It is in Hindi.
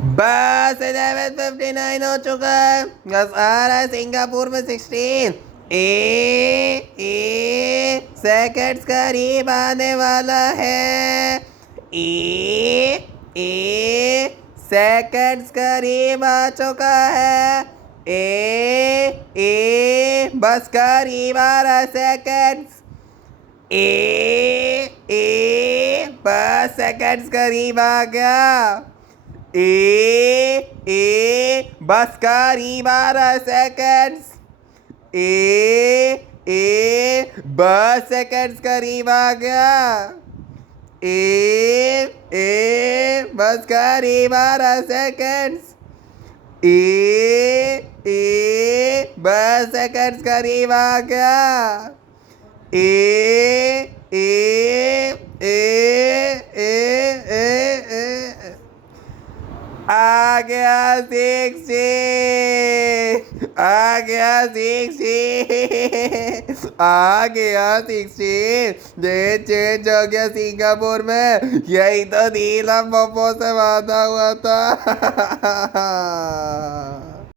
बस 11:59 हो चुका है। बस आ रहा है सिंगापुर में 16। सेकंड्स करीब आने वाला है। सेकंड्स करीब आ चुका है। बस करीब आ रहा है सेकंड्स। बस सेकंड्स करीब आ गया। बस करीब आ रहा है सेकंड्स। बस सेकंड्स करीब आ गया। बस करीब आ रहा है सेकंड्स। बस सेकंड्स करीब आ गया। ए ए ए ए ए आ गया 16। आ गया 16। आ गया 16। डेट चेंज हो गया सिंगापुर में। यही तो नीलम पप्पो से वादा हुआ था।